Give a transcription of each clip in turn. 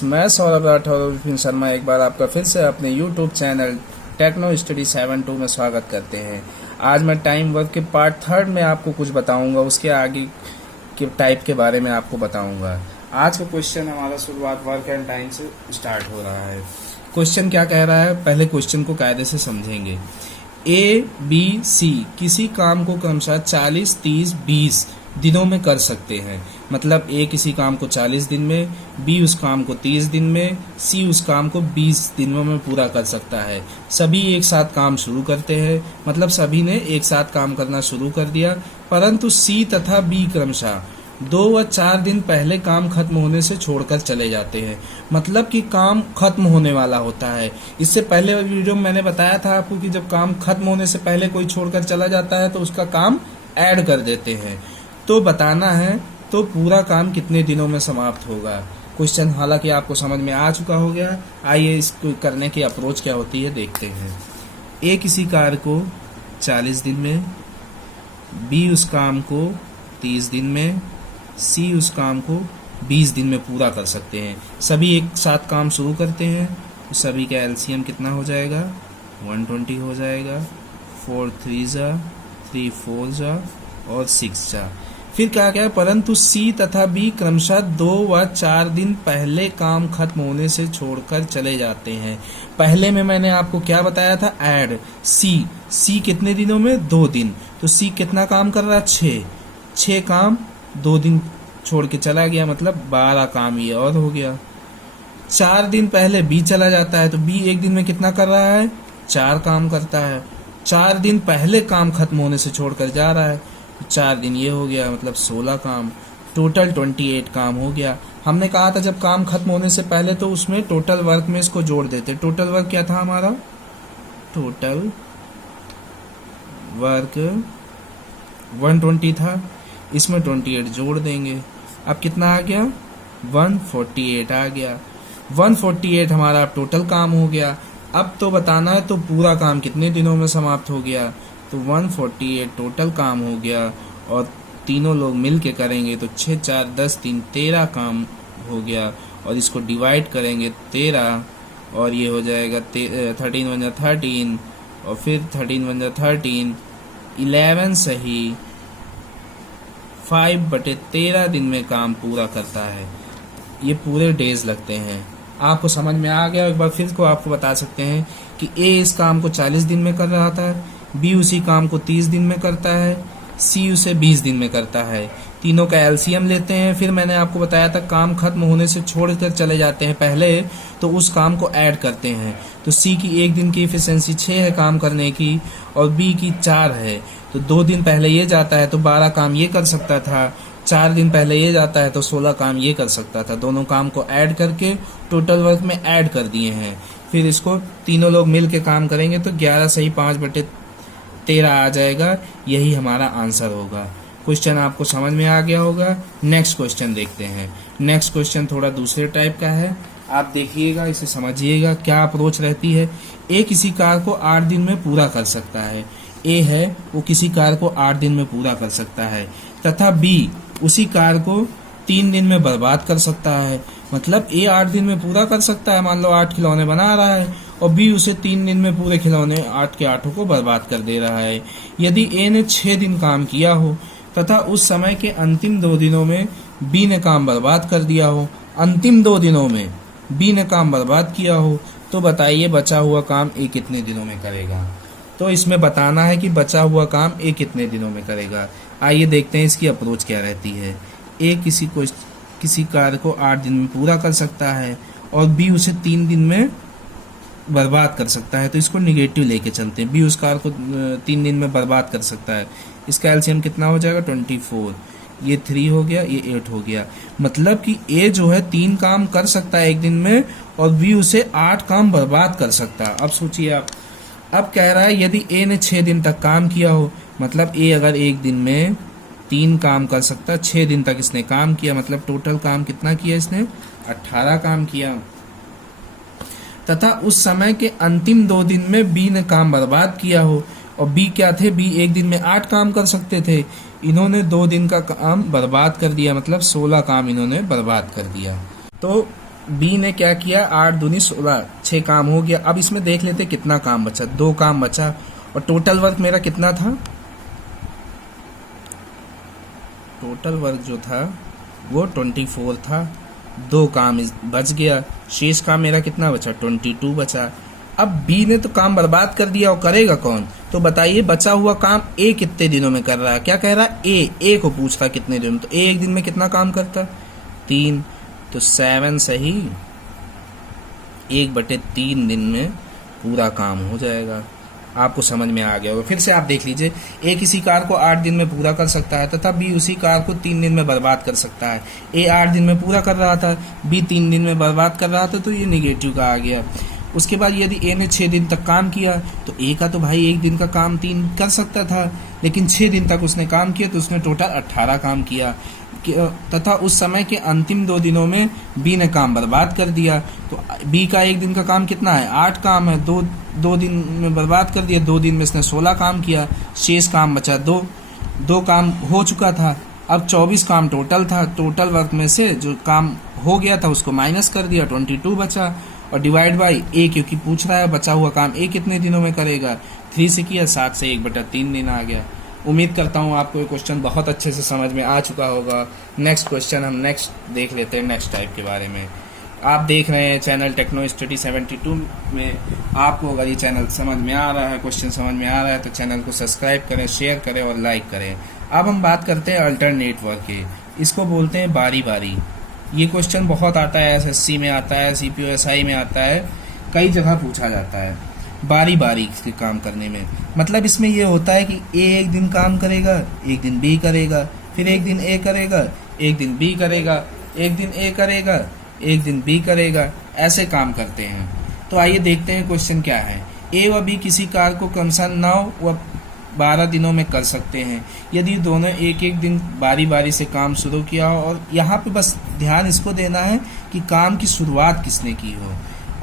Friends, मैं सौरभ राठौर और विपिन शर्मा एक बार आपका फिर से अपने यूट्यूब चैनल टेक्नो स्टडी 72 में स्वागत करते हैं। आज मैं टाइम वर्क के पार्ट 3 में आपको कुछ बताऊंगा, उसके आगे के टाइप के बारे में आपको बताऊंगा। आज का क्वेश्चन हमारा शुरुआत वर्क एंड टाइम से स्टार्ट हो रहा है। क्वेश्चन क्या कह रहा है, पहले क्वेश्चन को कायदे से समझेंगे। ए बी सी किसी काम को क्रमशः 40, 30, 20 दिनों में कर सकते हैं। मतलब ए किसी काम को 40 दिन में, बी उस काम को 30 दिन में, सी उस काम को 20 दिनों में पूरा कर सकता है। सभी एक साथ काम शुरू करते हैं, मतलब सभी ने एक साथ काम करना शुरू कर दिया, परंतु सी तथा बी क्रमशः 2 व 4 दिन पहले काम खत्म होने से छोड़कर चले जाते हैं। मतलब कि काम खत्म होने वाला होता है। इससे पहले वीडियो में मैंने बताया था आपको कि जब काम खत्म होने से पहले कोई छोड़कर चला जाता है तो उसका काम ऐड कर देते हैं। तो बताना है तो पूरा काम कितने दिनों में समाप्त होगा। क्वेश्चन हालांकि आपको समझ में आ चुका हो गया। आइए इसको करने की अप्रोच क्या होती है देखते हैं। ए किसी कार्य को 40 दिन में, बी उस काम को 30 दिन में, सी उस काम को 20 दिन में पूरा कर सकते हैं। सभी एक साथ काम शुरू करते हैं तो सभी का एलसीएम कितना हो जाएगा, 120 हो जाएगा। 4 3 जा, 3 4 जा और 6 जा। फिर क्या क्या, परंतु सी तथा बी क्रमशः 2 व 4 दिन पहले काम खत्म होने से छोड़कर चले जाते हैं। पहले में मैंने आपको क्या बताया था, ऐड। सी कितने दिनों में, 2 दिन। तो सी कितना काम कर रहा है, 6 काम 2 दिन छोड़ के चला गया, मतलब 12 काम ये और हो गया। 4 दिन पहले बी चला जाता है तो बी एक दिन में कितना कर रहा है, 4 काम करता है। 4 दिन पहले काम खत्म होने से छोड़कर जा रहा है, 4 दिन ये हो गया, मतलब 16 काम। टोटल 28 काम हो गया। हमने कहा था जब काम खत्म होने से पहले तो उसमें टोटल वर्क में इसको जोड़ देते। टोटल वर्क क्या था हमारा, टोटल वर्क 120 था, इसमें 28 जोड़ देंगे। अब कितना आ गया, 148 आ गया। 148 हमारा टोटल काम हो गया। अब तो बताना है तो पूरा काम कितने दिनों में समाप्त हो गया। तो 148 टोटल काम हो गया और तीनों लोग मिल के करेंगे तो 6 4 10 3 13 काम हो गया। और इसको डिवाइड करेंगे 13 और ये हो जाएगा 13 वन जा 13 और फिर 13 वन जा 13, 11 सही 5/13 दिन में काम पूरा करता है। ये पूरे डेज लगते हैं। आपको समझ में आ गया। एक बार फिर को आपको बता सकते हैं कि ए इस काम को 40 दिन में कर रहा था, बी उसी काम को 30 दिन में करता है, सी उसे 20 दिन में करता है। तीनों का एलसीएम लेते हैं। फिर मैंने आपको बताया था काम खत्म होने से छोड़कर चले जाते हैं पहले तो उस काम को ऐड करते हैं। तो सी की 1 दिन की एफिशिएंसी 6 है काम करने की और बी की 4 है। तो 2 दिन पहले ये जाता है तो 12 काम ये कर सकता था, 4 दिन पहले ये जाता है तो 16 काम ये कर सकता था। दोनों काम को ऐड करके टोटल वर्क में ऐड कर दिए हैं। फिर इसको तीनों लोग मिल के काम करेंगे तो 11 सही 5/13 आ जाएगा। यही हमारा आंसर होगा। क्वेश्चन आपको समझ में आ गया होगा। नेक्स्ट क्वेश्चन देखते हैं। नेक्स्ट क्वेश्चन थोड़ा दूसरे टाइप का है, आप देखिएगा, इसे समझिएगा क्या अप्रोच रहती है। ए किसी कार्य को 8 दिन में पूरा कर सकता है। ए है वो किसी कार्य को 8 दिन में पूरा कर सकता है तथा बी उसी कार्य को 3 दिन में बर्बाद कर सकता है। मतलब ए 8 दिन में पूरा कर सकता है, मान लो 8 खिलौने बना रहा है और बी उसे 3 दिन में पूरे खिलौने 8 के 8 को बर्बाद कर दे रहा है। यदि ए ने 6 दिन काम किया हो तथा उस समय के अंतिम 2 दिनों में बी ने काम बर्बाद कर दिया हो, अंतिम 2 दिनों में बी ने काम बर्बाद किया हो, तो बताइए बचा हुआ काम ए कितने दिनों में करेगा। तो इसमें बताना है कि बचा हुआ काम ए कितने दिनों में करेगा। आइए देखते हैं इसकी अप्रोच क्या रहती है। ए किसी कार्य को 8 दिन में पूरा कर सकता है और बी उसे 3 दिन में बर्बाद कर सकता है। तो इसको निगेटिव लेके चलते हैं। बी उस कार्य को 3 दिन में बर्बाद कर सकता है। इसका एलसीएम कितना हो जाएगा, 24। ये 3 हो गया, ये 8 हो गया। मतलब कि ए जो है 3 काम कर सकता है एक दिन में और बी उसे 8 काम बर्बाद कर सकता है। अब सोचिए आप, अब कह रहा है यदि ए ने 6 दिन तक काम किया हो, मतलब ए अगर एक दिन में 3 काम कर सकता है, 6 दिन तक इसने काम किया, मतलब टोटल काम कितना किया इसने, 18 काम किया। तथा उस समय के अंतिम 2 दिन में बी ने काम बर्बाद किया हो और बी क्या थे, बी एक दिन में 8 काम कर सकते थे, इन्होंने 2 दिन का काम बर्बाद कर दिया, मतलब 16 काम इन्होंने बर्बाद कर दिया। तो बी ने क्या किया, 8 दूनी 16, 6 काम हो गया। अब इसमें देख लेते कितना काम बचा, 2 काम बचा, और टोटल वर्क मेरा कितना था, टोटल वर्क जो था वो 24 था। 2 काम बच गया, शेष काम मेरा कितना बचा, 22 बचा। अब बी ने तो काम बर्बाद कर दिया, और करेगा कौन, तो बताइए बचा हुआ काम ए कितने दिनों में कर रहा है। क्या कह रहा है, ए को पूछ रहा कितने दिनों में, तो ए एक दिन में कितना काम करता, 3, तो 7 सही, 1/3 दिन में पूरा काम हो जाएगा। आपको समझ में आ गया होगा। फिर से आप देख लीजिए, ए किसी कार्य को 8 दिन में पूरा कर सकता है तथा बी उसी कार्य को 3 दिन में बर्बाद कर सकता है। ए 8 दिन में पूरा कर रहा था, बी 3 दिन में बर्बाद कर रहा था, तो ये निगेटिव का आ गया। उसके बाद यदि ए ने 6 दिन तक काम किया, तो ए का तो भाई 1 दिन का काम 3 कर सकता था, लेकिन 6 दिन तक उसने काम किया, तो उसने टोटल 18 काम किया, तथा उस समय के अंतिम 2 दिनों में बी ने काम बर्बाद कर दिया। तो बी का 1 दिन का काम कितना है, 8 काम है, दो दिन में बर्बाद कर दिया। 2 दिन में इसने 16 काम किया, शेष काम बचा 2 काम हो चुका था। अब 24 काम टोटल था, टोटल वर्क में से जो काम हो गया था उसको माइनस कर दिया, 22 बचा, और डिवाइड बाई ए, क्योंकि पूछ रहा है बचा हुआ काम ए कितने दिनों में करेगा, 3 से किया, 7 से 1/3 दिन आ गया। उम्मीद करता हूँ आपको ये क्वेश्चन बहुत अच्छे से समझ में आ चुका होगा। नेक्स्ट क्वेश्चन हम देख लेते हैं, नेक्स्ट टाइप के बारे में। आप देख रहे हैं चैनल टेक्नो स्टडी 72 में। आपको अगर ये चैनल समझ में आ रहा है, क्वेश्चन समझ में आ रहा है, तो चैनल को सब्सक्राइब करें, शेयर करें और लाइक करें। अब हम बात करते हैं अल्टरनेट वर्क के, इसको बोलते हैं बारी बारी। ये क्वेश्चन बहुत आता है, एसएससी में आता है, सीपीओएसआई में आता है, कई जगह पूछा जाता है बारी बारी के काम करने में। मतलब इसमें ये होता है कि ए 1 दिन काम करेगा, 1 दिन बी करेगा, फिर 1 दिन ए करेगा, 1 दिन बी करेगा, 1 दिन ए करेगा, 1 दिन बी करेगा, ऐसे काम करते हैं। तो आइए देखते हैं क्वेश्चन क्या है। ए व बी किसी कार्य को क्रमशः 9 व 12 दिनों में कर सकते हैं यदि दोनों एक एक दिन बारी बारी से काम शुरू किया हो। और यहाँ पे बस ध्यान इसको देना है कि काम की शुरुआत किसने की हो,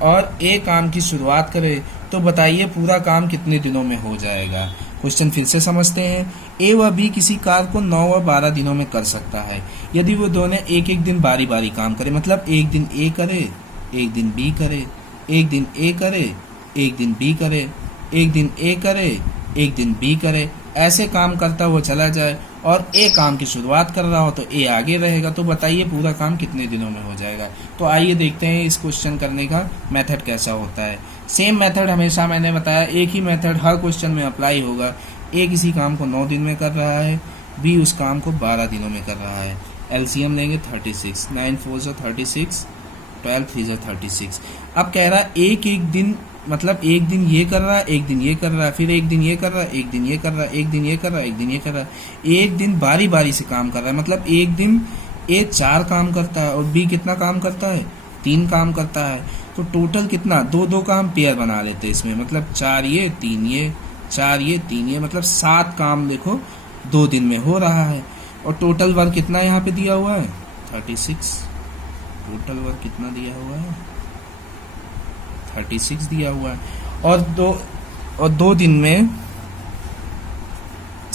और ए काम की शुरुआत करे, तो बताइए पूरा काम कितने दिनों में हो जाएगा। क्वेश्चन फिर से समझते हैं। ए व बी किसी कार्य को 9 व 12 दिनों में कर सकता है यदि वो दोनों एक एक दिन बारी बारी काम करे। मतलब 1 दिन ए करे, 1 दिन बी करे, 1 दिन ए करे, 1 दिन बी करे, 1 दिन ए करे, 1 दिन बी करे, ऐसे काम करता हुआ चला जाए, और ए काम की शुरुआत कर रहा हो तो ए आगे रहेगा। तो बताइए पूरा काम कितने दिनों में हो जाएगा। तो आइए देखते हैं इस क्वेश्चन करने का मेथड कैसा होता है। सेम मेथड हमेशा मैंने बताया, एक ही मेथड हर क्वेश्चन में अप्लाई होगा। ए किसी काम को 9 दिन में कर रहा है, बी उस काम को 12 दिनों में कर रहा है। एलसीएम लेंगे 36, 9 4 जा 36, 12 3 जा 36। अब कह रहा है एक दिन, मतलब 1 दिन ये कर रहा है, 1 दिन ये कर रहा है, फिर 1 दिन ये कर रहा है, 1 दिन ये कर रहा है, 1 दिन ये कर रहा है, 1 दिन ये कर रहा है। 1 दिन बारी बारी से काम कर रहा है। मतलब 1 दिन ए 4 काम करता है और बी कितना काम करता है, 3 काम करता है। तो टोटल कितना, 2-2 का हम पेयर बना लेते हैं इसमें। मतलब 4 ये 3 ये, 4 ये 3 ये, मतलब 7 काम देखो 2 दिन में हो रहा है। और टोटल वर्क कितना यहाँ पे दिया हुआ है, 36। टोटल वर्क कितना दिया हुआ है, 36 दिया हुआ है। और 2 दिन में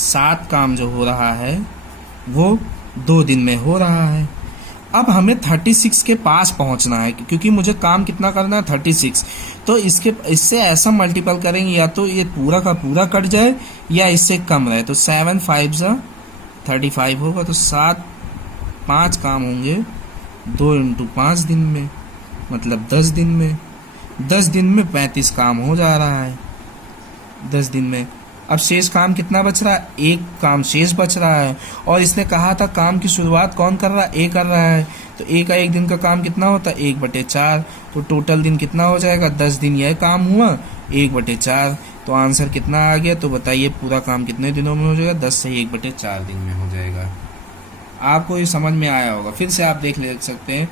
7 काम जो हो रहा है वो 2 दिन में हो रहा है। अब हमें 36 के पास पहुंचना है, क्योंकि मुझे काम कितना करना है, 36। तो इससे ऐसा मल्टीपल करेंगे, या तो ये पूरा का पूरा कट जाए या इससे कम रहे। तो 7 5 जा 35 होगा, तो 5 काम होंगे 2 × 5 दिन में, मतलब 10 दिन में। 10 दिन में 35 काम हो जा रहा है 10 दिन में। अब शेष काम कितना बच रहा है, 1 काम शेष बच रहा है। और इसने कहा था काम की शुरुआत कौन कर रहा है, ए कर रहा है। तो ए का 1 दिन का काम कितना होता है, 1/4। तो टोटल दिन कितना हो जाएगा, 10 दिन यह काम हुआ, 1/4। तो आंसर कितना आ गया, तो बताइए पूरा काम कितने दिनों में हो जाएगा, 10 से 1/4 दिन में हो जाएगा। आपको ये समझ में आया होगा। फिर से आप देख सकते हैं,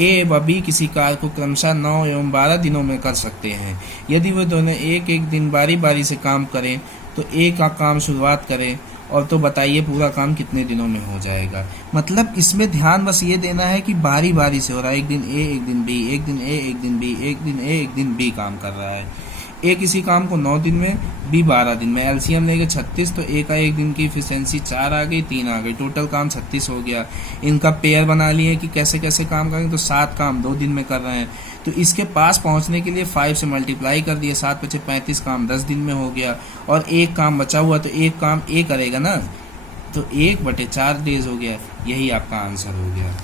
ए व बी किसी कार्य को क्रमशः 9 एवं 12 दिनों में कर सकते हैं यदि वो दोनों एक एक दिन बारी बारी से काम करें। तो ए का काम शुरुआत करें, और तो बताइए पूरा काम कितने दिनों में हो जाएगा। मतलब इसमें ध्यान बस ये देना है कि बारी बारी से हो रहा है। 1 दिन ए, 1 दिन बी, 1 दिन ए, 1 दिन बी, 1 दिन ए, 1 दिन बी काम कर रहा है। ए किसी काम को 9 दिन में, बी 12 दिन में। एलसीएम लेंगे 36, तो ए का एक दिन की इफिशिएंसी 4 आ गई, 3 आ गई, टोटल काम 36 हो गया। इनका पेयर बना लिए कि कैसे कैसे काम करेंगे, तो 7 काम 2 दिन में कर रहे हैं, तो इसके पास पहुंचने के लिए 5 से मल्टीप्लाई कर दिए, 7 बचे 35 काम 10 दिन में हो गया, और एक काम बचा हुआ, तो एक काम ए करेगा ना, तो 1/4 डेज हो गया। यही आपका आंसर हो गया।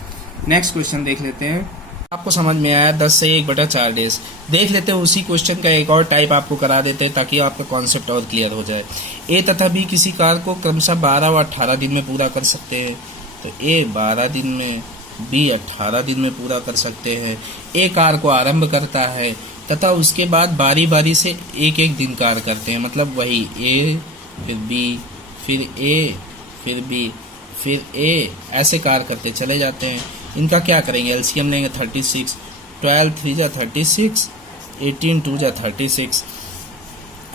नेक्स्ट क्वेश्चन देख लेते हैं। आपको समझ में आया 10 से 1/4 डेज। देख लेते हैं उसी क्वेश्चन का एक और टाइप आपको करा देते हैं ताकि आपका कॉन्सेप्ट और क्लियर हो जाए। ए तथा बी किसी कार्य को क्रमशः 12 व 18 दिन में पूरा कर सकते हैं, तो ए 12 दिन में, बी 18 दिन में पूरा कर सकते हैं। ए कार्य को आरंभ करता है तथा उसके बाद बारी बारी से एक एक दिन कार्य करते हैं, मतलब वही ए फिर बी फिर ए फिर बी फिर ए, ऐसे कार्य करते चले जाते हैं। इनका क्या करेंगे, एलसीएम लेंगे 36, 12 3 जा 36, 18 2 जा 36,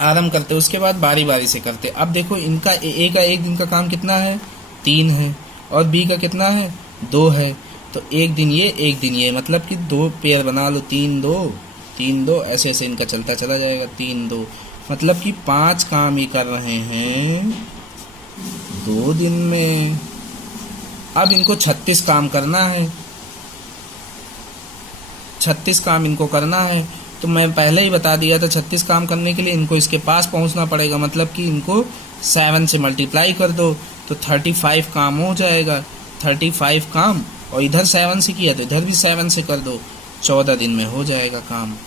आरंभ करते, उसके बाद बारी बारी से करते। अब देखो इनका ए का एक दिन का काम कितना है, 3 है, और बी का कितना है, 2 है, तो एक दिन ये एक दिन ये, मतलब कि 2 पेयर बना लो, 3 2 3 2, ऐसे ऐसे इनका चलता चला जाएगा, 3 2, मतलब कि 5 काम ही कर रहे हैं 2 दिन में। अब इनको 36 काम करना है, 36 काम इनको करना है, तो मैं पहले ही बता दिया था 36 काम करने के लिए इनको इसके पास पहुंचना पड़ेगा, मतलब कि इनको 7 से मल्टीप्लाई कर दो तो 35 काम हो जाएगा, 35 काम, और इधर 7 से किया तो इधर भी 7 से कर दो, 14 दिन में हो जाएगा काम।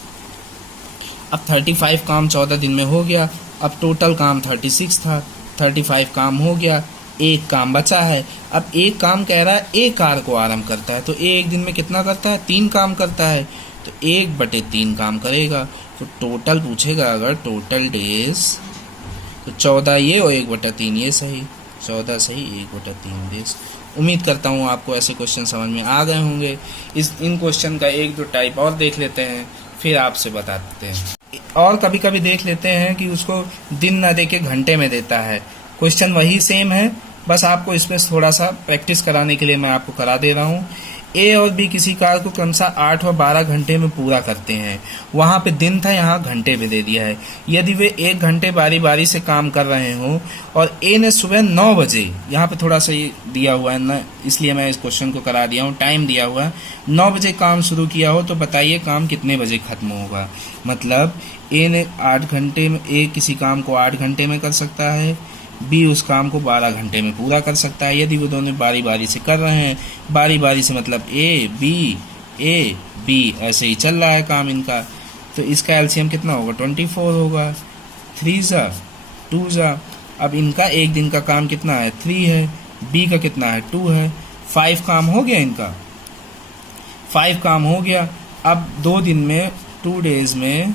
अब 35 काम 14 दिन में हो गया। अब टोटल काम 36 था, 35 काम हो गया, एक काम बचा है। अब एक काम कह रहा है एक कार्य को आरंभ करता है, तो एक दिन में कितना करता है, 3 काम करता है, तो 1/3 काम करेगा। तो टोटल पूछेगा अगर टोटल डेज, तो 14 ये और 1/3 ये सही, 14 सही, 1/3 डेज। उम्मीद करता हूँ आपको ऐसे क्वेश्चन समझ में आ गए होंगे। इन क्वेश्चन का 1-2 टाइप और देख लेते हैं, फिर आपसे बताते हैं। और कभी कभी देख लेते हैं कि उसको दिन ना दे के घंटे में देता है। क्वेश्चन वही सेम है, बस आपको इसमें थोड़ा सा प्रैक्टिस कराने के लिए मैं आपको करा दे रहा हूँ। ए और बी किसी कार्य को क्रमशः 8 व 12 घंटे में पूरा करते हैं। वहाँ पे दिन था, यहाँ घंटे में दे दिया है। यदि वे 1 घंटे बारी बारी से काम कर रहे हों और ए ने सुबह 9 बजे, यहाँ पे थोड़ा सा ये दिया हुआ है ना, इसलिए मैं इस क्वेश्चन को करा दिया हूँ, टाइम दिया हुआ है, 9 बजे काम शुरू किया हो, तो बताइए काम कितने बजे खत्म होगा। मतलब ए ने 8 घंटे में, ए किसी काम को 8 घंटे में कर सकता है, बी उस काम को 12 घंटे में पूरा कर सकता है। यदि वो दोनों बारी बारी से कर रहे हैं, बारी बारी से मतलब ए बी ऐसे ही चल रहा है काम इनका, तो इसका एलसीएम कितना होगा, 24 होगा, 3 जा 2 जा। अब इनका एक दिन का काम कितना है, 3 है, बी का कितना है, 2 है, 5 काम हो गया इनका, 5 काम हो गया। अब 2 दिन में, 2 डेज में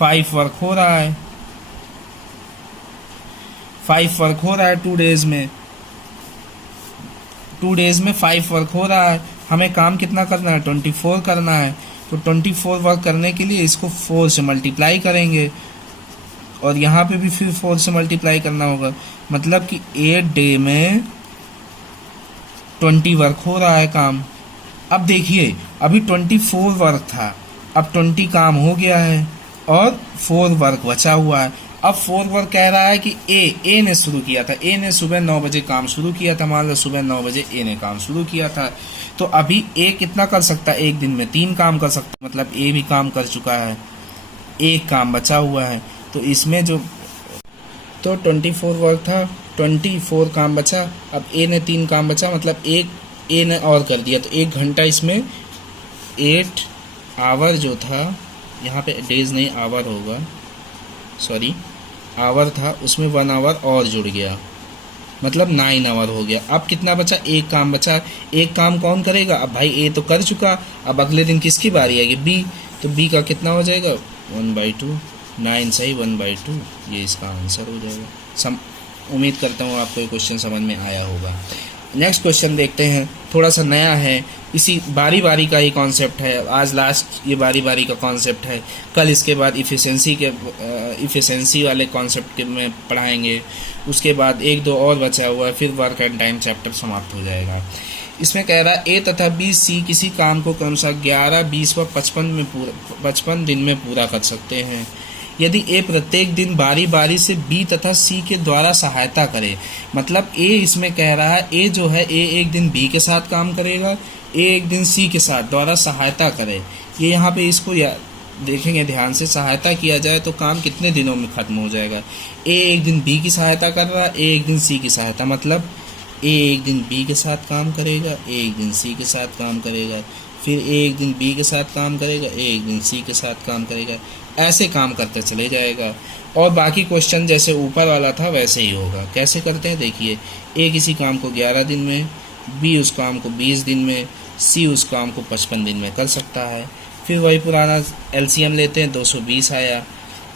5 वर्क हो रहा है, 5 वर्क हो रहा है 2 डेज में, 2 डेज में 5 वर्क हो रहा है। हमें काम कितना करना है, 24 करना है, तो 24 वर्क करने के लिए इसको 4 से मल्टीप्लाई करेंगे, और यहाँ पे भी फिर 4 से मल्टीप्लाई करना होगा, मतलब कि 8 डे में 20 वर्क हो रहा है काम। अब देखिए अभी 24 वर्क था, अब 20 काम हो गया है और 4 वर्क बचा हुआ है। अब 4 वर्क कह रहा है कि ए ने शुरू किया था, ए ने सुबह 9 बजे काम शुरू किया था, मान लो सुबह 9 बजे ए ने काम शुरू किया था, तो अभी ए कितना कर सकता है, एक दिन में 3 काम कर सकता है, मतलब ए भी काम कर चुका है, एक काम बचा हुआ है, तो इसमें जो, तो 24 वर्क था, 24 काम बचा, अब ए ने 3 काम बचा, मतलब एक ए ने और कर दिया, तो 1 घंटा इसमें 8 आवर जो था, यहाँ पे डेज नहीं आवर होगा, सॉरी आवर था, उसमें 1 आवर और जुड़ गया, मतलब 9 आवर हो गया। अब कितना बचा, एक काम बचा, एक काम कौन करेगा, अब भाई ए तो कर चुका, अब अगले दिन किसकी बारी आएगी, बी, तो बी का कितना हो जाएगा, 1/2, 9 सही 1/2, ये इसका आंसर हो जाएगा। उम्मीद करता हूँ आपको ये क्वेश्चन समझ में आया होगा। नेक्स्ट क्वेश्चन देखते हैं, थोड़ा सा नया है, इसी बारी बारी का ही कॉन्सेप्ट है, आज लास्ट ये बारी बारी का कॉन्सेप्ट है, कल इसके बाद इफ़िशेंसी वाले कॉन्सेप्ट के में पढ़ाएंगे, उसके बाद 1-2 और बचा हुआ है, फिर वर्क एंड टाइम चैप्टर समाप्त हो जाएगा। इसमें कह रहा है ए तथा बी सी किसी काम को क्रमशः 11, 20 व 55 दिन में पूरा कर सकते हैं। यदि ए प्रत्येक दिन बारी बारी से बी तथा सी के द्वारा सहायता करे, मतलब ए इसमें कह रहा है ए जो है ए एक दिन बी के साथ काम करेगा, ए एक दिन सी के साथ द्वारा सहायता करे। ये यहाँ पे इसको देखेंगे ध्यान से, सहायता किया जाए तो काम कितने दिनों में खत्म हो जाएगा। ए एक दिन बी की सहायता कर रहा है, ए एक दिन सी की सहायता, मतलब ए एक दिन बी के साथ काम करेगा, ए एक दिन सी के साथ काम करेगा, फिर ए एक दिन बी के साथ काम करेगा, ए एक दिन सी के साथ काम करेगा, ऐसे काम करते चले जाएगा। और बाकी क्वेश्चन जैसे ऊपर वाला था वैसे ही होगा। कैसे करते हैं देखिए, ए किसी काम को 11 दिन में, बी उस काम को 20 दिन में, सी उस काम को 55 दिन में कर सकता है। फिर वही पुराना एलसीएम लेते हैं, 220 आया,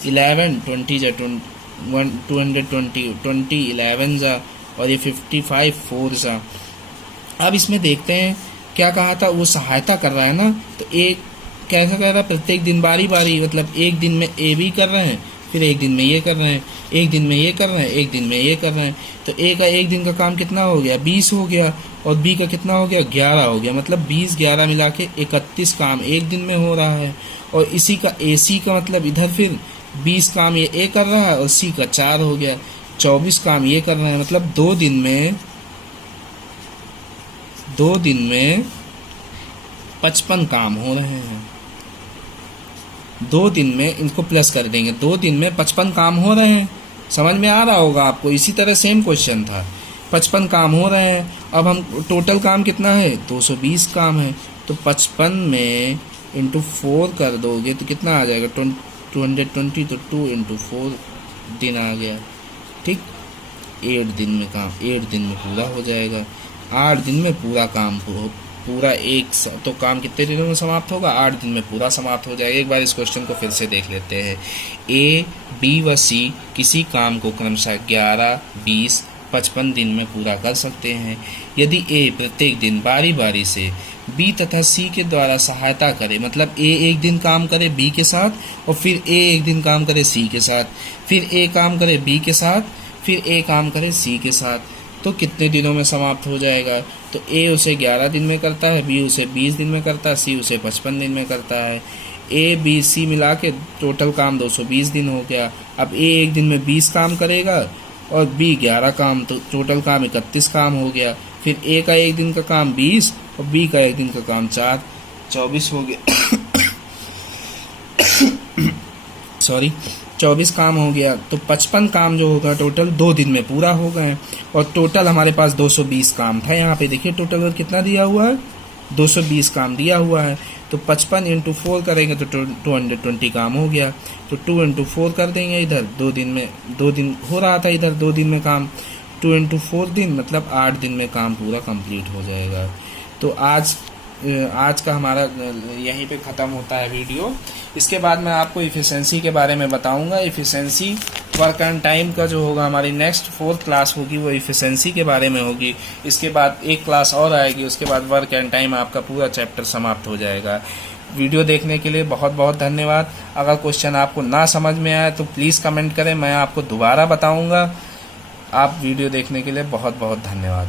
11 20 जा 220, 20 11 जा, और ये 55 4 जा। अब इसमें देखते हैं क्या कहा था, वो सहायता कर रहा है ना, तो एक कैसा कर रहा है, प्रत्येक दिन बारी बारी, मतलब एक दिन में ए बी कर रहे हैं, फिर एक दिन में ये कर रहे हैं, एक दिन में ये कर रहे हैं, एक दिन में ये कर रहे हैं। तो ए का एक दिन का काम कितना हो गया, 20 हो गया, और बी का कितना हो गया, 11 हो गया, मतलब 20 11 मिला के 31 काम एक दिन में हो रहा है। और इसी का ए सी का मतलब इधर फिर 20 काम ये ए कर रहा है और सी का 4 हो गया, 24 काम ये कर रहे हैं, मतलब 2 दिन में 55 काम हो रहे हैं। 2 दिन में इनको प्लस कर देंगे, 2 दिन में 55 काम हो रहे हैं। समझ में आ रहा होगा आपको। इसी तरह सेम क्वेश्चन था, 55 काम हो रहे हैं। अब हम टोटल काम कितना है, 220 काम है, तो 55 में इंटू 4 कर दोगे तो कितना आ जाएगा, 220, तो 2 इंटू 4 दिन आ गया। ठीक, 8 दिन में काम, 8 दिन में पूरा हो जाएगा। 8 दिन में पूरा काम पूरा तो काम कितने दिनों में समाप्त होगा, 8 दिन में पूरा समाप्त हो जाएगा। एक बार इस क्वेश्चन को फिर से देख लेते हैं। ए बी व सी किसी काम को क्रमशः 11, 20, 55 दिन में पूरा कर सकते हैं। यदि ए प्रत्येक दिन बारी बारी से बी तथा सी के द्वारा सहायता करे, मतलब ए एक दिन काम करे बी के साथ, और फिर ए एक दिन काम करे सी के साथ, फिर ए काम करे बी के साथ, फिर ए काम करे सी के साथ, तो कितने दिनों में समाप्त हो जाएगा। तो ए उसे 11 दिन में करता है, बी उसे 20 दिन में करता है, सी उसे 55 दिन में करता है। ए बी सी मिला के टोटल काम 220 दिन हो गया। अब ए एक दिन में 20 काम करेगा और बी 11 काम, तो टोटल काम 31 काम हो गया। फिर ए का एक दिन का काम 20 और बी का एक दिन का काम 4, 24 हो गया। सॉरी, 24 काम हो गया। तो 55 काम जो होगा टोटल 2 दिन में पूरा हो गए। और टोटल हमारे पास 220 काम था। यहाँ पे देखिए टोटल कितना दिया हुआ है, 220 काम दिया हुआ है। तो 55 इंटू 4 करेंगे तो 220 काम हो गया। तो 2 इंटू 4 कर देंगे, इधर 2 दिन में 2 दिन हो रहा था, इधर 2 दिन में काम, 2 इंटू 4 दिन, मतलब 8 दिन में काम पूरा कंप्लीट हो जाएगा। तो आज का हमारा यहीं पे ख़त्म होता है वीडियो। इसके बाद मैं आपको इफ़िशेंसी के बारे में बताऊंगा। इफ़िशेंसी वर्क एंड टाइम का जो होगा, हमारी नेक्स्ट 4th क्लास होगी वो इफ़िशेंसी के बारे में होगी। इसके बाद एक क्लास और आएगी, उसके बाद वर्क एंड टाइम आपका पूरा चैप्टर समाप्त हो जाएगा। वीडियो देखने के लिए बहुत बहुत धन्यवाद। अगर क्वेश्चन आपको ना समझ में आए तो प्लीज़ कमेंट करें, मैं आपको दोबारा बताऊँगा। आप वीडियो देखने के लिए बहुत बहुत धन्यवाद।